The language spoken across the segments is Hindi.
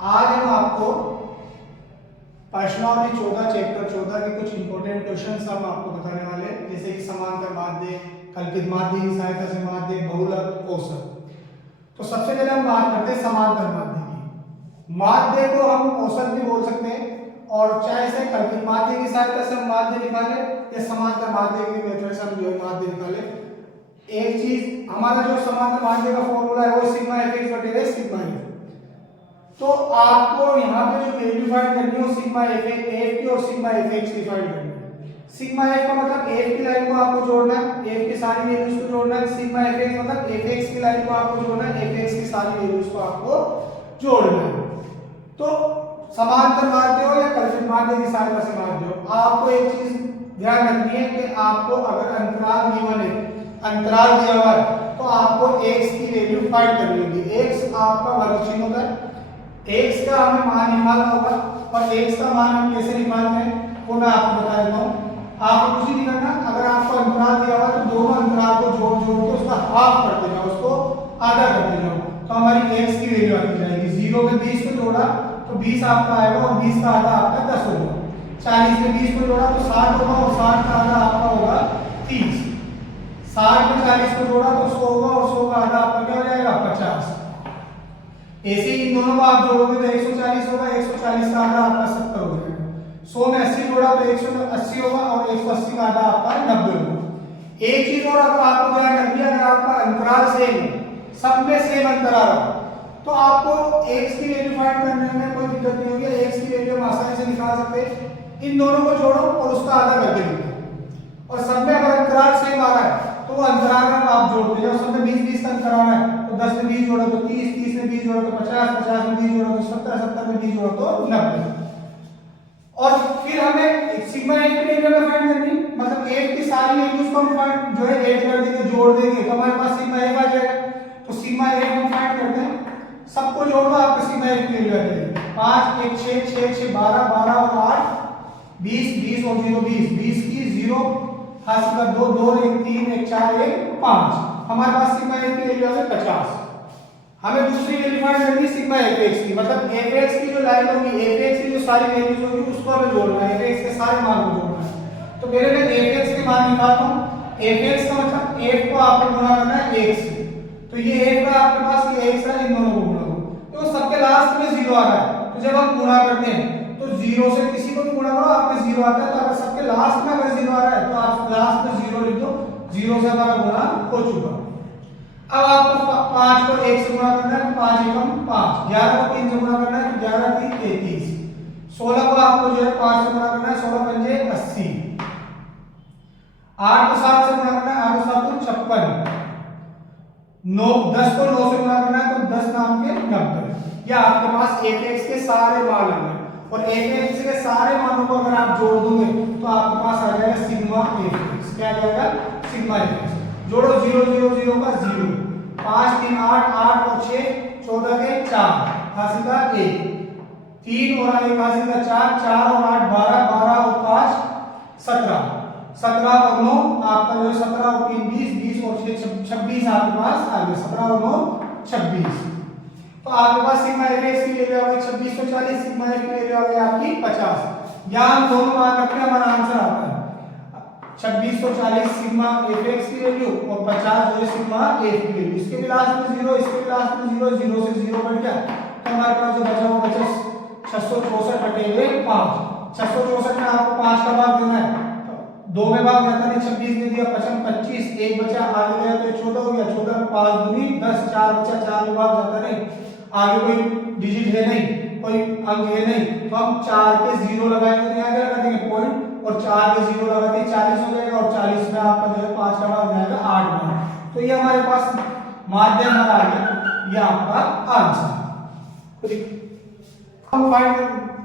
आज हम आपको प्रश्नावली 14 चैप्टर 14 के कुछ इंपॉर्टेंट क्वेश्चंस हम आपको बताने वाले हैं, जैसे कि समांतर माध्य, कल्पित माध्य की सहायता से माध्य, बहुलक, औसत। तो सबसे पहले हम बात करते हैं समांतर माध्य की। माध्य को हम औसत भी बोल सकते हैं, और चाहे से कल्पित माध्य की सहायता से हम माध्य निकाले या समांतर माध्य की मेथड से हम जो है माध्य निकाले। एक चीज, हमारा जो समांतर माध्य का फॉर्मूला है वो सिग्मा एफ एक्स बटे सिग्मा एफ। तो आपको यहाँ पे जो वैल्यू फाइंड करनी है वो सिग्मा एफ की और सिग्मा एफ एक्स की फाइंड करनी है। सिग्मा एफ का मतलब एफ की लाइन को आपको जोड़ना है, एफ की सारी वैल्यूज को जोड़ना है। सिग्मा एफ एक्स मतलब एफ एक्स की लाइन को आपको जोड़ना है, एफ एक्स की सारी वैल्यूज को आपको जोड़ना है। तो समांतर माध्य हो या कल्पित माध्य की सहायता से माध्य हो, आपको एक चीज ध्यान रखनी है कि आपको अगर अंतराल गिवन है, अंतराल दिया हुआ है, तो आपको x की वैल्यू फाइंड करनी होगी। x आपका वर्ग चिन्ह होता है, x का हमें मान निकालना होगा, और x का मान हम कैसे निकालते हैं वो मैं आपको बता देता हूँ। आपको कुछ नहीं करना, अगर आपको अंतराल दिया हुआ है तो दोनों अंतराल को जोड़ जोड़ के उसका हाफ करते जाओ, उसको आधा करते जाओ, तो हमारी x की वैल्यू आती जाएगी। 0 में 20 को जोड़ा तो 20 आपका आएगा, और 20 का आधा आपका 10 होगा। 40 में 20 को जोड़ा तो 60 होगा, और 60 का आधा आपका होगा 30। 60 में 40 को जोड़ा तो 100 होगा, और 100 का आधा आपका क्या हो जाएगा 50। ऐसे ही इन दोनों को आप जोड़ोगे तो 140 होगा, 140 का आधा आपका 70 हो जाएगा। 100 में 80 जोड़ा तो 180 होगा, और 180 का आधा आपका 90 होगा। एक चीज और अगर आपको ध्यान रखिए, अगर आपका अंतराल सेम है, सब में सेम अंतराल है, तो आपको x की वैल्यू फाइंड करने में कोई दिक्कत नहीं होगी। x की वैल्यू हम आसानी से निकाल सकते हैं। इन दोनों को जोड़ो और उसका आधा करके लिखो, और सब में अगर अंतराल सेम आ रहा है तो वो अंतराल में आप जोड़ते जाओ। सब में 20-20 का अंतराल है तो 10 में 20 जोड़ा तो 30, 30 में 20 जोड़ा तो 50, 50 में 20 जोड़ा तो 70, 70 में 20 जोड़ा तो 90। और फिर हमें सिग्मा एफ की वैल्यू में फाइंड करनी, मतलब एफ की सारी वैल्यूज को हम फाइंड जो है ऐड कर देंगे, जोड़ देंगे, तो हमारे पास सिग्मा एफ आ जाएगा। तो सिग्मा एफ हम फाइंड करते हैं, सबको जोड़ दो, आपको सिग्मा एफ की वैल्यू आ जाएगी। 5 1 6 6 6 12 12 और 8 20 20 और 0 20 20 की 0 हासिल का 2 2 1 3 1 4 1 5। हमारे पास सिग्मा एफ की वैल्यू आ गई 50। हमें दूसरी वैल्यू फाइंड करनी है सिग्मा एफ एक्स की, मतलब एफ एक्स की जो लाइन होगी, एफ एक्स की जो सारी वैल्यूज होगी उसको हमें जोड़ना है, एफ एक्स के सारे मान को जोड़ना है। तो पहले मैं एफ एक्स के मान निकालता हूं। एफ एक्स का मतलब एफ को आपको गुणा करना है x से, तो ये एफ का आपके पास ये x है, इन दोनों को गुणा करो तो सबके लास्ट में 0 आ रहा है। तो जब हम गुणा करते हैं तो 0 से किसी को भी गुणा करो, आपके 0 आता है। तो अगर सबके लास्ट में अगर 0 आ रहा है तो आप लास्ट में 0 लिख दो, 0 से हमारा गुणा हो चुका। अब आपको 5 को 1 से गुणा करना है तो 5 एकम 5, 11 को 3 से गुणा करना है तो 11 3 33, 16 को आपको जो है 5 से गुणा करना है, 16 पंजे 80, 8 को 7 से गुणा करना है, 8 को 7 को 56, 9 10 को 9 से गुणा करना है तो 10 नाम के 90। या आपके पास एफ एक्स के सारे मान आ गए, और एफ एक्स के सारे मानों को अगर आप जोड़ दोगे तो आपके पास आ जाएगा सिग्मा एफ एक्स। क्या आ जाएगा? Sigma F x. जोड़ो 0 0 0 का 0, 5 3 8 8 और 6 14 के 4 हासिल का 1, 3 और 1 हासिल का 4, 4 और 8 12, 12 और 5 17, 17 और 9 आपका जो है 17 और 3 20, 20 और 6 26 आपके पास आ गया, 17 और 9 26। तो आपके पास सिग्मा एफ एक्स की वैल्यू आ गई 2640, सिग्मा एफ की वैल्यू आ गई आपकी 50। यहाँ दोनों मान रखते हैं, हमारा आंसर आता है 2640 सिग्मा एफ एक्स की वैल्यू, और 50 जो है सिग्मा एफ की वैल्यू। इसके भी लास्ट में 0, इसके भी लास्ट में 0, 0 से 0 कट गया, तो हमारे पास जो बचा वो बचा 664 बटे 5। 664 में आपको 5 का भाग देना है, 2 में भाग जाता नहीं, 26 में दिया 55 25, 1 बचा, आगे गया तो 14 हो गया, 14 में 5 दूनी 10, 4 बचा, 4 में भाग जाता नहीं, आगे कोई डिजिट है नहीं, कोई अंक है नहीं, तो हम 4 के 0 लगाएंगे तो यहाँ क्या लगा देंगे पॉइंट, और 4 के 0 लगाते 40 हो जाएगा, और 40 में आपका जो है 5 का भाग जाएगा 8 बार। तो ये हमारे पास माध्यम आ गया, ये आपका आंसर।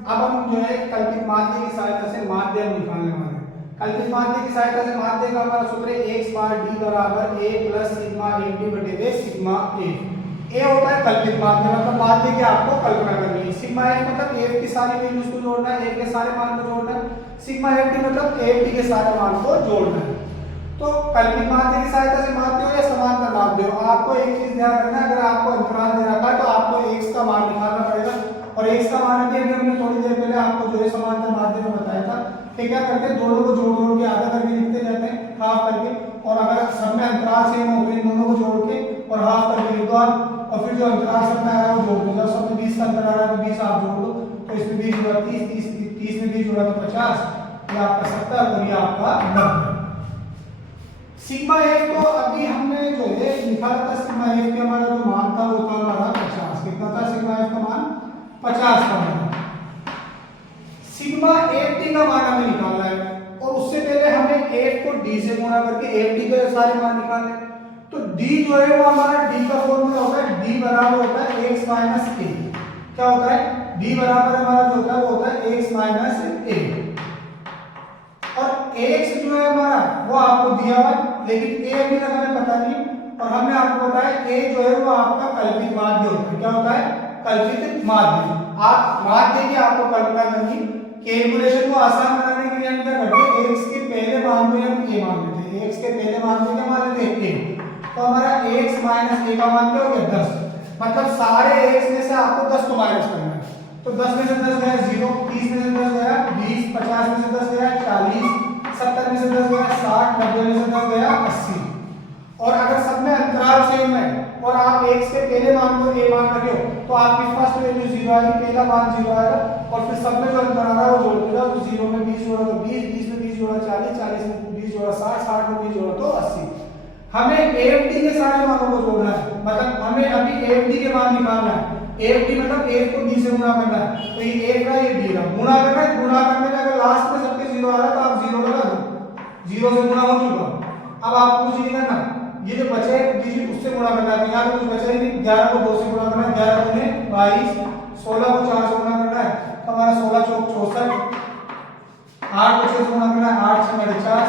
अब हम जो है कल्पित माध्य की सहायता से माध्यम निकालने वाले हैं। कल्पित माध्य की सहायता से माध्य का हमारा सूत्र है x बार d बराबर a plus sigma F D बटे सिग्मा एफ। ए होता है कल्पित माध्य, मतलब माध्य की आपको कल्पना करनी है। सिग्मा एफ मतलब एफ की सारी वैल्यूज को जोड़ना है, एफ के सारे मान को जोड़ना है। सिग्मा एफ डी मतलब एफ डी के सारे मान को जोड़ना है। तो कल्पित माध्य की सहायता से माध्य हो या समांतर माध्य हो, आपको एक चीज ध्यान रखना है, अगर आपको अंतराल दे रखा है तो आपको x का मान निकालना पड़ेगा। और x का मान अभी हमने थोड़ी देर पहले आपको जो है समांतर माध्य में बताया था कि क्या करते हैं, दोनों को जोड़ जोड़ के आधा करके लिखते जाते हैं, हाफ करके, और अगर सब में अंतराल सेम हो तो इन दोनों को जोड़ के और हाफ करके लिख दो आप, और फिर जो अंतराल सब में आ रहा है वो जोड़ दो। जब सब में 20 का अंतर आ रहा है तो 20 आप जोड़ दो, तो इसमें 20 जोड़ा 30, 30 में 20 जोड़ा तो 50, ये आपका 70 और ये आपका 90। सिग्मा एफ को अभी हमने जो है लिखा था, सिग्मा एफ के हमारा जो मान था वो था हमारा 50। कितना था सिग्मा एफ का मान? 50 का मान। सिग्मा एफ डी का मान हमें निकालना है, और उससे पहले हमें एफ को डी से गुणा करके एफ डी के सारे मान निकालने हैं। तो डी जो है वो हमारा डी का फॉर्मूला होता है, डी बराबर होता है x माइनस ए। क्या होता है? डी बराबर हमारा जो होता है वो होता है x माइनस ए, और x जो है हमारा वो आपको दिया हुआ है, लेकिन a अभी तक हमें पता नहीं, और हमने आपको बताया a जो है वो आपका कल्पित माध्य होता है। क्या होता है? कल्पित माध्य। आप माध्य की आपको कल्पना करनी, कैलकुलेशन को आसान बनाने के लिए हम क्या करते हैं, x के पहले मान को हम a मान लेते हैं, x के पहले मान को क्या मान लेते हैं, a। तो हमारा x माइनस a का मान क्या हो गया? 10। मतलब सारे x में से आपको 10 को माइनस करना है। तो 10 में से 10 गया 0, 30 में से 10 गया 20, 50 में से 10 गया 40, 70 में से 10 गया 60, 90 में से 10 गया 80। और अगर सब में अंतराल सेम है और आप x के पहले मान को a मान रखे हो तो आपकी फर्स्ट वैल्यू 0 आएगी, पहला मान 0 आएगा, और फिर सब में जो अंतर आ रहा है वो जोड़ते जाओ। तो 0 में 20 जोड़ा तो 20, 20 में 20 जोड़ा 40, 40 में 20 जोड़ा 60, 60 में 20 जोड़ा तो 80। हमें AFD के सारे मानों को जोड़ना है, मतलब हमें अभी AFD के मान निकालना है। AFD मतलब A को B से गुणा करना है, तो ये A का ये B का गुणा करना है। गुणा करने में अगर लास्ट में सबके 0 आ रहा है तो आप 0 लगा दो, 0 से गुणा हो चुका। अब आपको कुछ नहीं करना, ये जो बचे डिजिट उससे गुणा करना है। यहाँ पे कुछ बचा ही नहीं, 11 को 2 से गुणा करना है, 11 दूने 22, 16 को 4 से गुणा करना है तो हमारा 16 चौक 64, 8 को 6 से गुणा करना है, 8 से 50,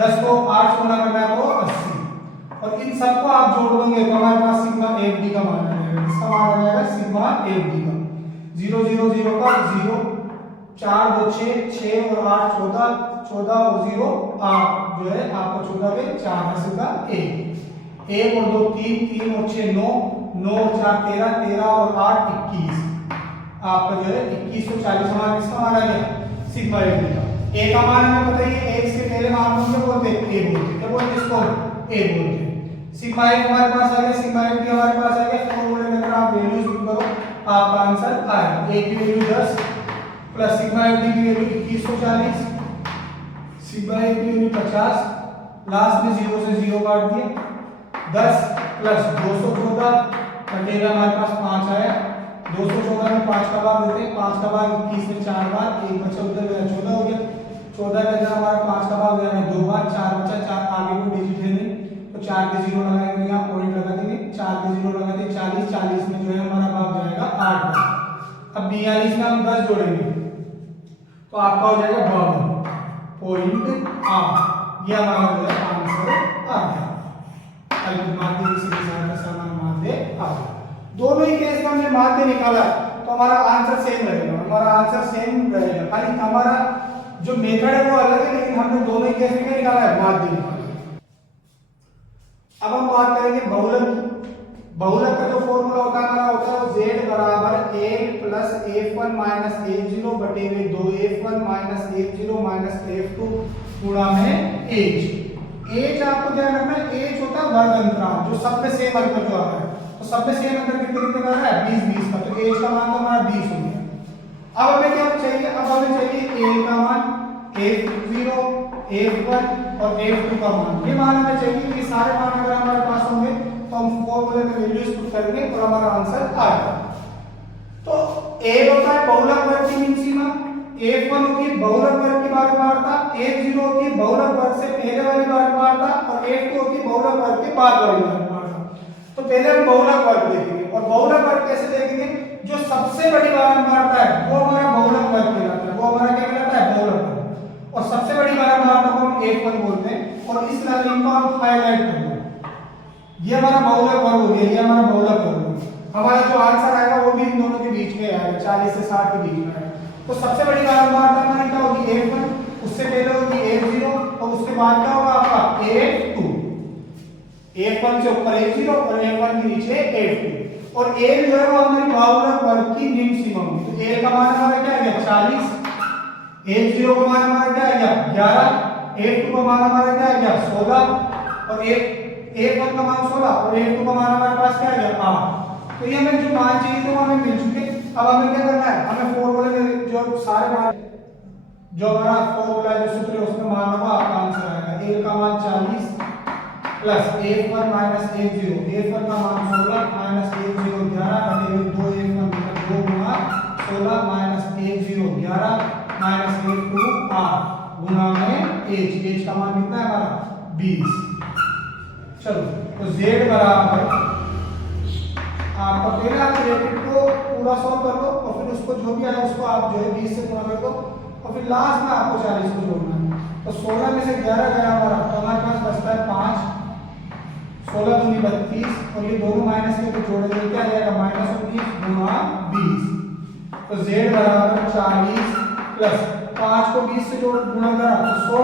10 को 8 से गुणा करना है तो 80, और इन सबको आप जोड़ दोगे तो हमारे पास सिग्मा एफ डी का मान आ जाएगा। इसका मान आ जाएगा सिग्मा एफ डी का 0 0 0 का 0, 4 2 6, 6 और 8 14, 14 और 0 8 जो है आपको 14 के 4 है सिग्मा एक, 1 और 2 3, 3 और 6 9, 9 और 4 13, 13 और 8 21, आपका जो है 21 और 40 हमारा किसका मान आ गया? सिग्मा एफ डी का। ए का मान हमें पता ही है, x के पहले मान को क्या बोलते हैं? a बोलते हैं। क्या बोलते हैं इसको? a बोलते हैं। सिग्मा एफ हमारे पास आ गया, सिग्मा एफ भी हमारे पास आ गया। फॉर्मूले में अगर आप वैल्यूज पुट करो आपका आंसर आएगा। a की value 10 plus sigma F D की वैल्यू 2140, सिग्मा एफ की वैल्यू 50, लास्ट में 0 से 0 काट दिया, 10 प्लस 214 कटेगा हमारे पास 5 आया। 214 में 5 का भाग देते हैं, 5 का भाग 21 में 4 बार, 1 बचा उधर मेरा 14 हो गया। 14 के अंदर हमारा 5 का भाग देना है 2 बार, 4 बचा, 4 आगे कोई डिजिट है नहीं तो 4 के 0 लगाएंगे, यहाँ पॉइंट लगा देंगे, 4 के 0 लगा देंगे 40, 40 में जो है हमारा भाग जाएगा 8 बार। अब 42 में हम 10 जोड़ेंगे तो आपका हो जाएगा 52.8। ये हमारा जो है आंसर आ गया। कल्पित माध्य की सीधी सहायता से हमारा माध्य आ गया। दोनों ही केस में हमने माध्य निकाला तो हमारा आंसर सेम रहेगा, हमारा आंसर सेम रहेगा, खाली हमारा जो मेथड है वो अलग है, लेकिन हमने दोनों ही केस में क्या निकाला है? माध्य निकाला। अब हम बात करेंगे बहुलक। बहुलक का जो फॉर्मूला होता है हमारा होता है z बराबर a plus f1 minus f0 बटे में 2f1 minus f0 minus f2 गुणा में h। h आपको ध्यान रखना है, h होता है वर्ग अंतराल, जो सब में सेम अंतर जो आ रहा है, तो सब में सेम अंतर कितने कितने का है? 20 20 का, तो h का मान तो हमारा 20 हो गया। अब हमें क्या चाहिए? अब हमें चाहिए a का मान, f0, f1 और f2 का मान। ये मान हमें चाहिए, ये सारे मान अगर हमारे पास होंगे तो हम फॉर्मूले में वैल्यूज पुट करेंगे और हमारा आंसर आएगा। तो a होता है बहुलक वर्ग की मीन सीमा, f1 होती है बहुलक वर्ग की बाध्यता, f0 होती है बहुलक वर्ग से पहले वाली बाध्यता और f2 होती है बहुलक वर्ग के बाद वाली बाध्यता। तो पहले हम बहुलक वर्ग देखेंगे, और बहुलक वर्ग कैसे देखेंगे? जो सबसे बड़ी बाध्यता है वो हमारा बहुलक वर्ग कहलाता है, वो हमारा क्या कहलाता है? बहुलक वर्ग। और सबसे बड़ी बाध्यता को हम f1 बोलते हैं, और इस लाइन को हम हाईलाइट करते हैं। ये हमारा बहुलक वर्ग हो गया, ये हमारा बहुलक वर्ग हो गया। हमारा जो आंसर आएगा वो भी इन दोनों के बीच में आएगा, 40 से 60 के बीच में आएगा। तो सबसे बड़ी बाध्यता हमारी क्या होगी? f1, उससे पहले होगी f0 और उसके बाद क्या होगा आपका f2। f1 से ऊपर f0 और f1 के नीचे f2। और एल जो है वो हमारी भावुक वर्ग की निम्न सीमा होगी। तो एल का मान हमारा क्या आ गया 40, F0 का मान हमारा क्या आ गया 11, F2 का मान हमारा क्या आ गया 16 और F1 का मान 16 और F2 का मान हमारे पास क्या आ गया 8। तो ये हमें जो मान चाहिए तो हमें मिल चुके। अब हमें क्या करना है, हमें फॉर्मूले में जो सारे मान जो हमारा फॉर्मूला जो सूत्र है उसमें मान होगा आपका आंसर आएगा। L का मान 40 plus F1 minus F0, F1 का मान 16 माइनस F0 11 बटे 2 F1 मतलब 2 गुना 16 माइनस F0 11 माइनस F2 8 गुना में H का मान कितना है हमारा 20। चलो तो Z बराबर आपका पहले आप ब्रैकेट को पूरा सॉल्व कर लो और फिर उसको जो भी आया उसको आप जो है 20 से पूरा कर दो और फिर लास्ट में आपको 40 को जोड़ना है। तो 16 में से 11 गया हमारा, तो हमारे पास बचता है 5, 16 दूनी 32 और ये दोनों माइनस के जोड़ेंगे क्या आ जाएगा -19 गुना 20। तो Z बराबर 40 प्लस 5 को 20 से जोड़ गुणा करा तो 100,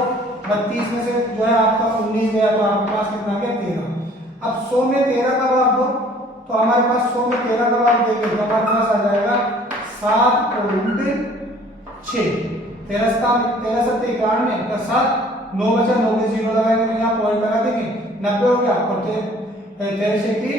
32 में से जो है आपका 19 गया तो आपके पास कितना गया 13। अब 100 में 13 का भाग दो तो हमारे पास 100 में 13 का भाग देंगे तो हमारे पास आ जाएगा 7.6। 13 7 91 का 7 9 बचा 9 के 0 लगाएंगे तो यहाँ पॉइंट लगा देंगे 90 हो गया और 13 से की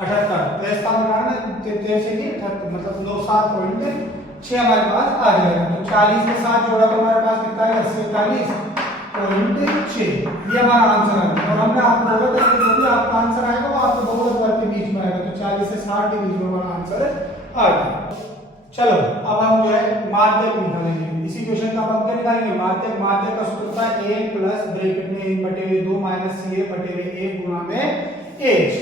78 13 से की 78 मतलब 9 7.6 हमारे पास आ जाएगा। तो 40 के साथ जोड़ा तो हमारे पास कितना है 47.6। ये हमारा आंसर है और हमने आपको बोला था कि जो भी आपका आंसर आएगा वो आपको दोनों वर्ग के बीच में आएगा। तो 40 से 60 के बीच में हमारा आंसर आ गया। चलो अब हम जो है माध्यक निकालेंगे। इसी क्वेश्चन का हम क्या निकालेंगे माध्यक। माध्यक का सूत्र था a प्लस ब्रैकेट में 1 बटे 2 माइनस ca बटे 1 गुना में h।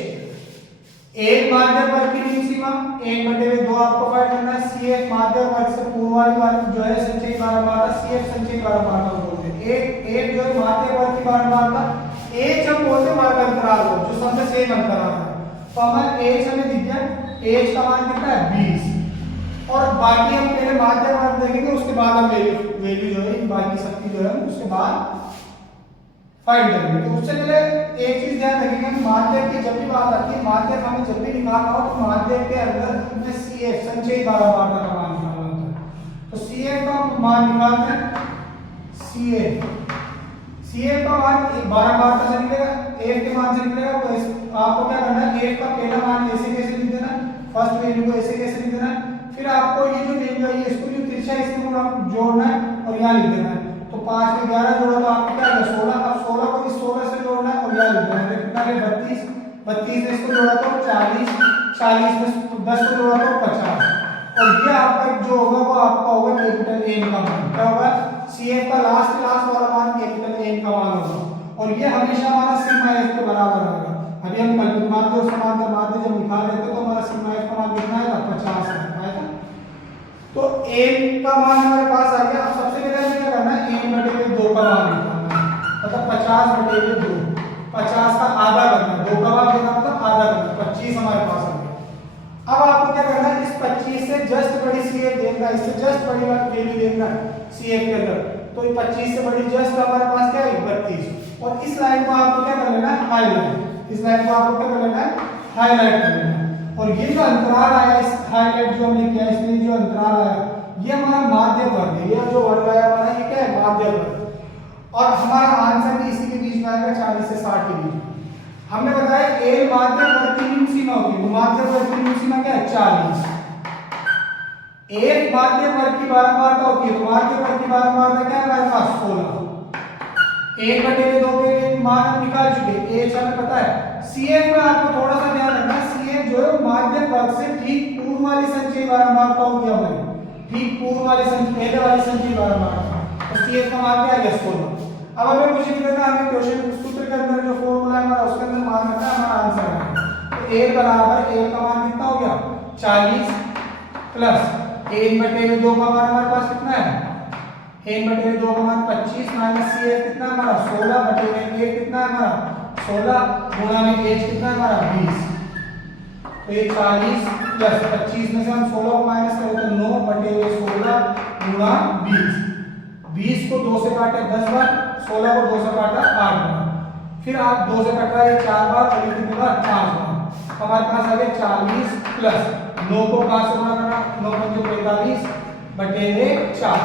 एक माध्यक वर्ग की निम्न सीमा 1 बटे 2 आपको फाइंड करना है। cf माध्यक वर्ग से पूर्व वाली जो है संचयी बारंबारता, cf संचयी बारंबारता बोलते हैं। एक जो है माध्यक वर्ग की बारंबारता, h हम बोलते हैं मार्ग अंतराल को जो सबसे सेम अंतराल है। तो हमारा h हमें दिख गया, h का मान कितना है 20 और बाकी हम पहले माध्यक वर्ग देखेंगे उसके बाद हम वैल्यू जो है बाकी सबकी जो है उसके बाद फाइंड करेंगे। तो उससे पहले एक चीज ध्यान रखेंगे, माध्यक की जब भी बात आती है माध्यक हमें जब भी निकालना हो तो माध्यक के अंदर हमें CF संचयी बारंबारता का मान निकालना होता है। तो CF का मान निकालते हैं, CF का मान एक बारंबारता से निकलेगा, F के मान से निकलेगा। तो आपको क्या करना है F का पहला मान ऐसे कैसे लिख देना है, फर्स्ट वैल्यू को ऐसे कैसे लिख देना है, फिर आपको ये जो वैल्यू है इसको जो तिरछा इसको आप जोड़ना है और यहाँ लिख देना है। तो 5 में 11 जोड़ा तो आपको क्या है 16। अब 16 को इस 16 से जोड़ना है और यहाँ लिख देना है कितना है 32, 32 में इसको जोड़ा तो 40, 40 में 10 को जोड़ा तो 50 और ये आपका जो होगा वो आपका होगा कैपिटल M का मान। क्या होगा CF का लास्ट वाला मान कैपिटल M का मान होगा और ये हमेशा हमारा सिग्मा F के बराबर आएगा। अभी हम कल्पित माध्य और समांतर माध्य जब निकाल लेते हैं तो हमारा सिग्मा F का मान कितना आएगा 50 आएगा। तो M का मान हमारे पास आ गया। अब सबसे पहले हमें क्या करना है M बटे 2 का मान निकालना है, मतलब 50 बटे 2, 50 का आधा करना है, 2 का मान देना मतलब आधा करना, 25 हमारे पास आ गया। अब आपको क्या करना है इस 25 से जस्ट बड़ी CF देखना है, इससे जस्ट बड़ी वैल्यू देखना है CF के अंदर। तो 25 से बड़ी जस्ट हमारे पास क्या है 32 और इस लाइन को आपको क्या कर लेना है हाईलाइट, इस लाइन को आपको क्या कर लेना है हाईलाइट कर लेना है। और ये जो अंतराल आया इस हाईलाइट जो हमने किया इसमें जो अंतराल आया ये हमारा माध्य वर्ग है। ये जो वर्ग आया हमारा ये क्या है माध्य वर्ग और हमारा आंसर भी इसी के बीच में आएगा 40 से 60 के बीच में। हमने बताया a माध्य वर्ग की निम्न सीमा होगी, वो माध्य वर्ग की निम्न सीमा क्या है 40। एक माध्य वर्ग की बारंबारता होती है तो माध्य वर्ग की बारंबारता क्या है हमारे पास 16। 1 बटे 2 के मान हम निकाल चुके, h हमें पता है। CF में आपको थोड़ा सा ध्यान रखना, CF जो है माध्य वर्ग से ठीक पूर्व वाली संचयी बारंबारता होगी हमारी, ठीक पूर्व वाली पहले वाली संचयी बारंबारता। तो CF का मान क्या है 16। अब हमें कुछ नहीं करना, हमें क्वेश्चन सूत्र के अंदर जो फॉर्मूला है हमारा उसके अंदर मान रखना है, हमारा आंसर है। तो a बराबर a का मान कितना हो गया 40 प्लस 1 बटे 2 का मान हमारे पास कितना है 1 बटे 2 का मान 25 माइनस CF कितना है हमारा 16 बटे 1 कितना है हमारा 16 गुणा में h कितना है हमारा 20। तो ये 40 प्लस 25 में से हम 16 को माइनस करें तो 9 बटे 16 गुणा 20। 20 को 2 से काटे 10 बार, 16 को 2 से काटा 8 बार, फिर आप 2 से कट रहा है 4 बार और ये कितनी बार 5 बार। हमारे पास आ गया 40 प्लस 9 को 5 से गुणा करना, 9 पंजे 45 बटे में 4।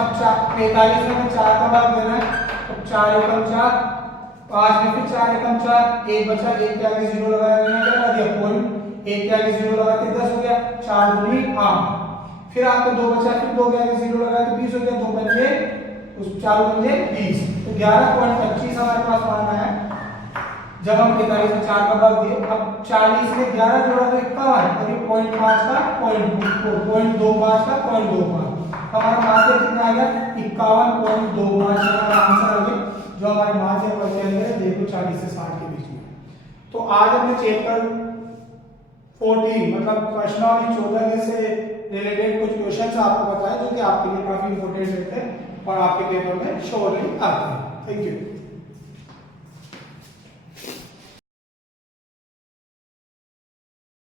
अब 45 में 4 का भाग देना है, तो 4 एकम 4, 5 में फिर 4 एकम 4, एक बचा, एक के आगे 0 लगाया, मैंने क्या लगा दिया पॉइंट, एक के आगे 0 लगा के 10 हो गया, 4 दूनी 8, फिर आपको 2 बचा, फिर 2 के आगे 0 लगाया तो 20 हो गया, 2 पंजे उस 4 पंजे 20, तो 11.25 हमारे पास मान आया जब हम 45 में 4 का भाग दिए। अब 40 में 11 जोड़ा तो 51, और ये 0.5 का 0.25 का 0.25, हमारा माध्य कितना आ गया 51.25 हमारा आंसर आ गया, जो हमारे माध्य के अंदर है देखो 40 से 60 के बीच में। तो आज हमने चैप्टर 14 मतलब प्रश्नावली 14 से रिलेटेड कुछ क्वेश्चंस आपको बताया जो कि आपके लिए काफी इंपॉर्टेंट रहते हैं और आपके पेपर में श्योरली आते हैं। Thank you.